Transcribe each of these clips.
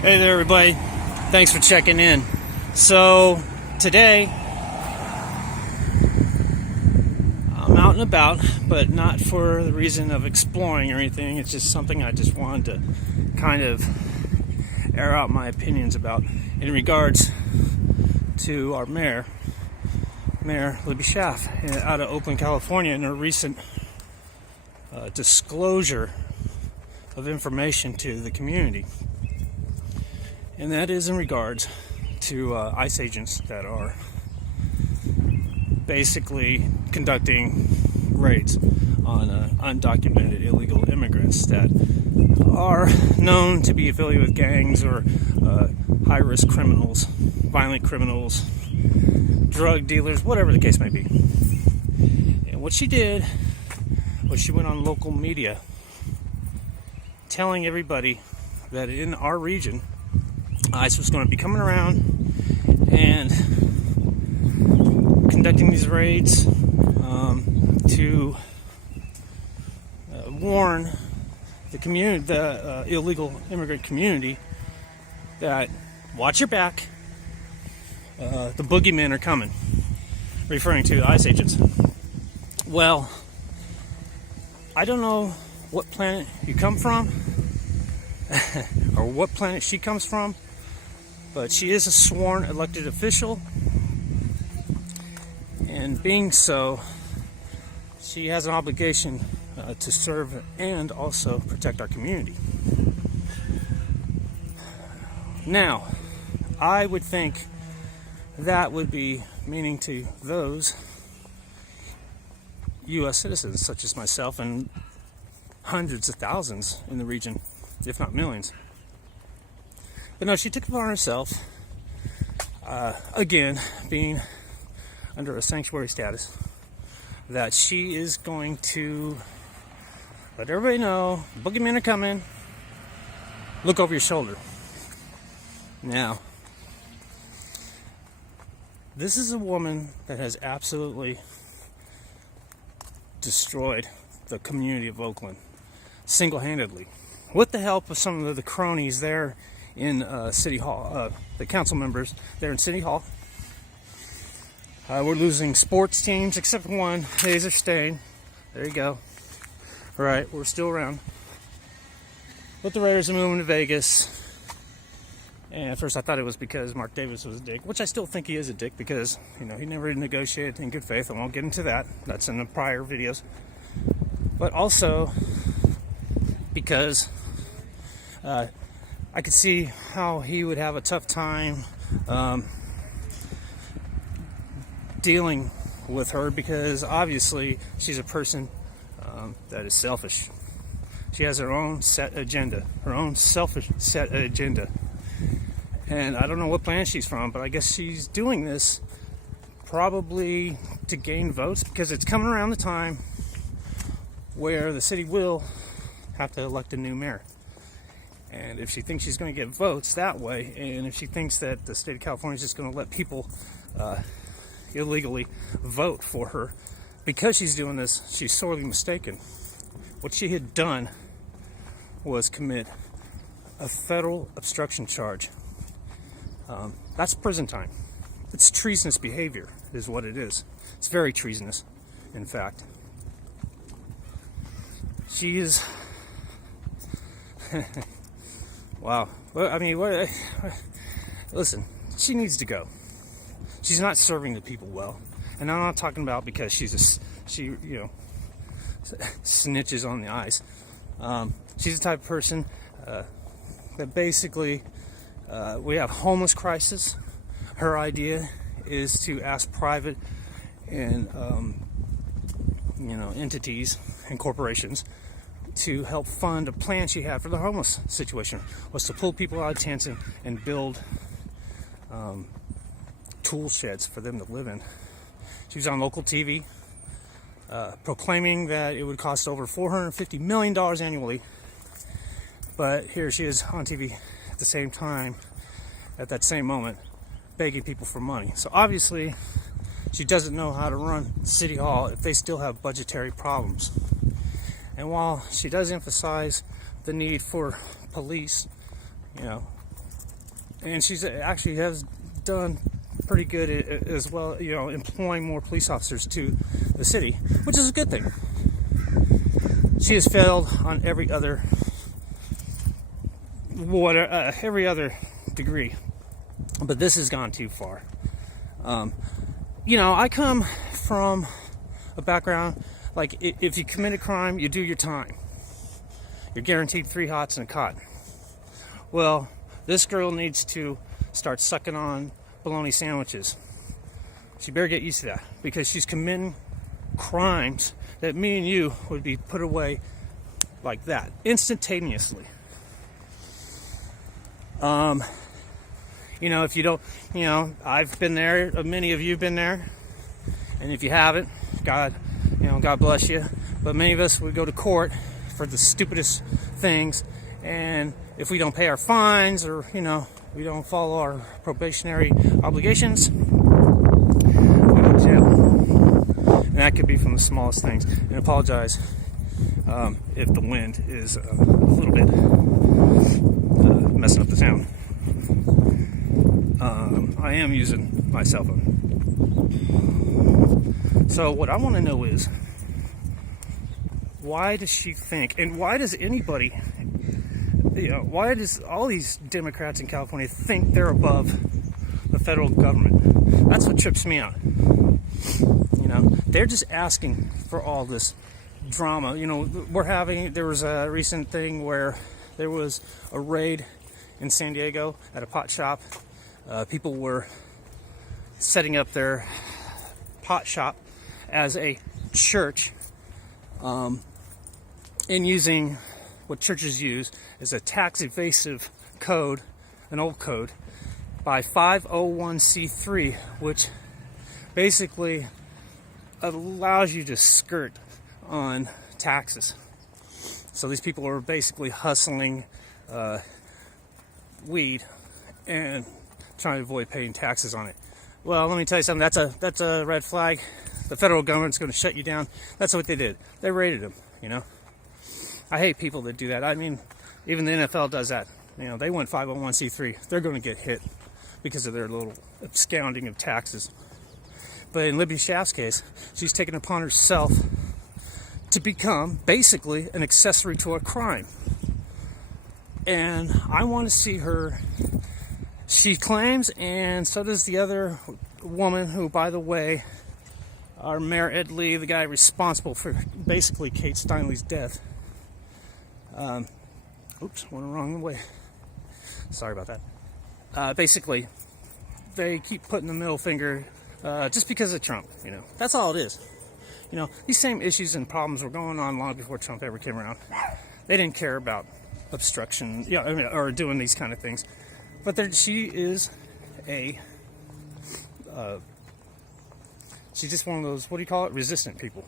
Hey there, everybody. Thanks for checking in. So, today, I'm out and about, but not for the reason of exploring or anything. It's just something I just wanted to kind of air out my opinions about in regards to our Mayor Libby Schaaf, out of Oakland, California, in a recent disclosure of information to the community. And that is in regards to ICE agents that are basically conducting raids on undocumented illegal immigrants that are known to be affiliated with gangs or high-risk criminals, violent criminals, drug dealers, whatever the case may be. And what she did was she went on local media telling everybody that in our region, ICE was going to be coming around and conducting these raids to warn the community, the illegal immigrant community, that watch your back, the boogeymen are coming, referring to ICE agents. Well, I don't know what planet you come from or what planet she comes from, but she is a sworn elected official, and being so, she has an obligation to serve and also protect our community. Now, I would think that would be meaning to those U.S. citizens such as myself and hundreds of thousands in the region, if not millions. But no, she took it upon herself, again, being under a sanctuary status, that she is going to let everybody know, boogeymen are coming, look over your shoulder. Now, this is a woman that has absolutely destroyed the community of Oakland, single-handedly, with the help of some of the cronies there in City Hall, the council members there in City Hall. We're losing sports teams, except for one. These are staying. There you go. All right, we're still around. But the Raiders are moving to Vegas. And at first I thought it was because Mark Davis was a dick, which I still think he is a dick because, he never negotiated in good faith. I won't get into that. That's in the prior videos. But also because I could see how he would have a tough time dealing with her, because obviously she's a person that is selfish. She has her own set agenda, her own selfish set agenda. And I don't know what planet she's from, but I guess she's doing this probably to gain votes, because it's coming around the time where the city will have to elect a new mayor. And if she thinks she's going to get votes that way, and if she thinks that the state of California is just going to let people illegally vote for her because she's doing this, she's sorely mistaken. What she had done was commit a federal obstruction charge. That's prison time. It's treasonous behavior is what it is. It's very treasonous, in fact. She is... Wow. Well, I mean, listen, she needs to go. She's not serving the people well. And I'm not talking about because she snitches on the ice. She's the type of person that basically, we have homeless crisis. Her idea is to ask private and, entities and corporations to help fund a plan she had for the homeless situation, was to pull people out of tents and build tool sheds for them to live in. She was on local TV proclaiming that it would cost over $450 million annually, but here she is on TV at the same time, at that same moment, begging people for money. So obviously she doesn't know how to run City Hall if they still have budgetary problems. And while she does emphasize the need for police, and she's actually has done pretty good as well, employing more police officers to the city, which is a good thing. She has failed on every other degree, but this has gone too far. I come from a background like if you commit a crime, you do your time. You're guaranteed 3 hots and a cot. Well, this girl needs to start sucking on bologna sandwiches. She better get used to that, because she's committing crimes that me and you would be put away like that, instantaneously. If you don't, I've been there, many of you have been there, and if you haven't, God bless you, but many of us would go to court for the stupidest things, and if we don't pay our fines, or, we don't follow our probationary obligations, we go to jail. And that could be from the smallest things. And I apologize if the wind is a little bit messing up the sound. I am using my cell phone. So what I want to know is, why does she think, and why does anybody, why does all these Democrats in California think they're above the federal government? That's what trips me out. They're just asking for all this drama. There was a recent thing where there was a raid in San Diego at a pot shop. People were setting up their pot shop as a church, and using what churches use is a tax evasive code, an old code, by 501c3, which basically allows you to skirt on taxes. So these people are basically hustling weed and trying to avoid paying taxes on it. Well, let me tell you something. That's a red flag. The federal government's going to shut you down. That's what they did. They raided them. I hate people that do that. I mean, even the NFL does that. They went 501c3. They're going to get hit because of their little absconding of taxes. But in Libby Schaff's case, she's taken upon herself to become basically an accessory to a crime. And I want to see her. She claims, and so does the other woman who, by the way, our Mayor Ed Lee, the guy responsible for basically Kate Steinle's death. Oops, went the wrong way. Sorry about that. Basically, they keep putting the middle finger just because of Trump. That's all it is. These same issues and problems were going on long before Trump ever came around. They didn't care about obstruction, or doing these kind of things. But she is she's just one of those, resistant people.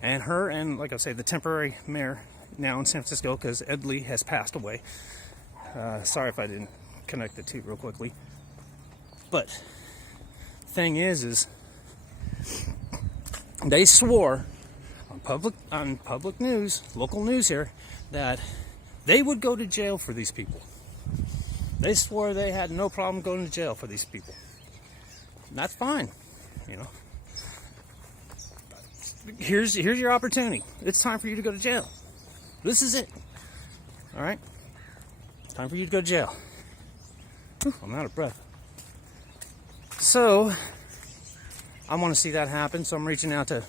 And her and, like I say, the temporary mayor now in San Francisco, because Ed Lee has passed away. Sorry if I didn't connect the two real quickly. But thing is they swore on public news, local news here, that they would go to jail for these people. They swore they had no problem going to jail for these people. And that's fine, Here's your opportunity. It's time for you to go to jail. This is it. All right? Time for you to go to jail. Whew, I'm out of breath. So, I want to see that happen, so I'm reaching out to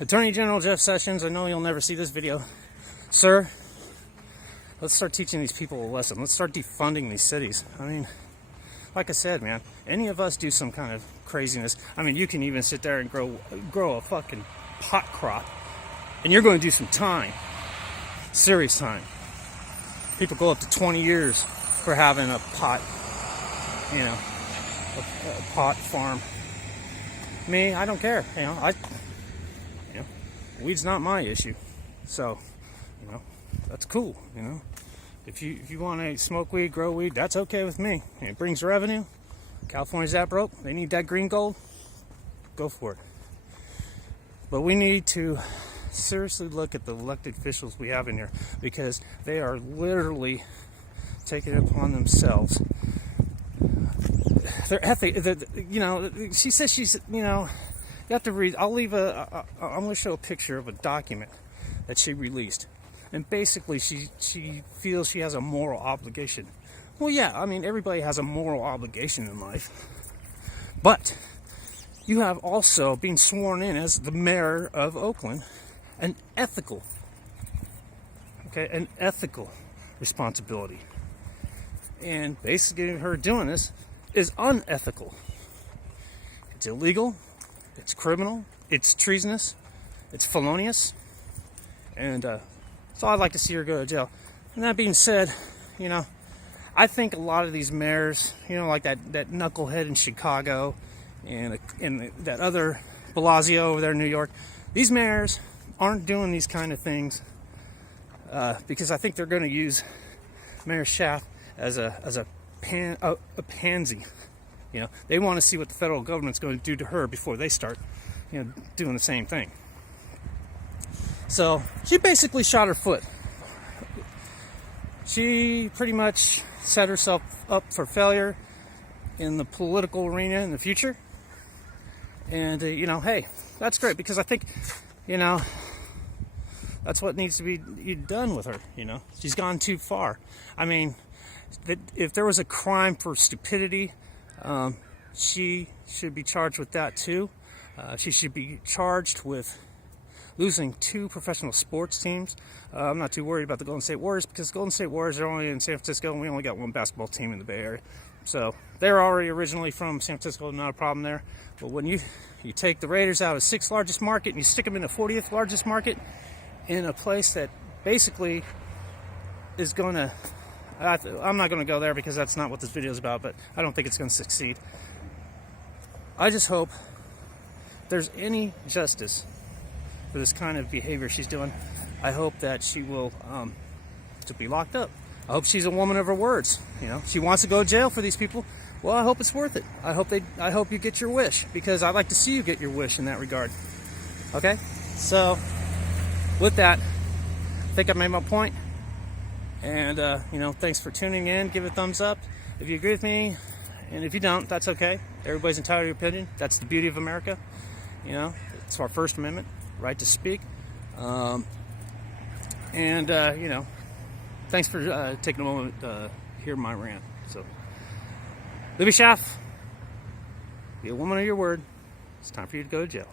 Attorney General Jeff Sessions. I know you'll never see this video. Sir, let's start teaching these people a lesson. Let's start defunding these cities. I mean, like I said, man, any of us do some kind of craziness. I mean, you can even sit there and grow a fucking pot crop, and you're going to do some time. Serious time. People go up to 20 years for having a pot, a pot farm. Me, I don't care. Weed's not my issue. So, that's cool. If you want to smoke weed, grow weed, that's okay with me. It brings revenue. California's that broke. They need that green gold. Go for it. But we need to seriously look at the elected officials we have in here, because they are literally taking it upon themselves. Their ethic, she says she's, you have to read. I'm going to show a picture of a document that she released. And basically, she feels she has a moral obligation. Well, yeah, I mean, everybody has a moral obligation in life. But you have also been sworn in as the mayor of Oakland, an ethical responsibility. And basically, her doing this is unethical. It's illegal, it's criminal, it's treasonous, it's felonious, and so I'd like to see her go to jail. And that being said, I think a lot of these mayors, like that knucklehead in Chicago and that other Blasio over there in New York, these mayors aren't doing these kind of things because I think they're going to use Mayor Schaaf as a pansy. They want to see what the federal government's going to do to her before they start, doing the same thing. So she basically shot her foot. She pretty much set herself up for failure in the political arena in the future. And, hey, that's great because I think, that's what needs to be done with her, She's gone too far. I mean, if there was a crime for stupidity, she should be charged with that too. She should be charged with losing 2 professional sports teams. I'm not too worried about the Golden State Warriors because Golden State Warriors are only in San Francisco and we only got 1 basketball team in the Bay Area. So they're already originally from San Francisco, not a problem there. But when you take the Raiders out of 6th largest market and you stick them in the 40th largest market in a place that basically is going to... I'm not going to go there because that's not what this video is about, but I don't think it's going to succeed. I just hope there's any justice for this kind of behavior she's doing. I hope that she will to be locked up. I hope she's a woman of her words. She wants to go to jail for these people. Well, I hope it's worth it. I hope you get your wish because I'd like to see you get your wish in that regard. Okay? So, with that, I think I made my point. And, thanks for tuning in. Give it a thumbs up if you agree with me. And if you don't, that's okay. Everybody's entitled to your opinion. That's the beauty of America. It's our First Amendment, right to speak. Thanks for taking a moment to hear my rant. So, Libby Schaaf, be a woman of your word. It's time for you to go to jail.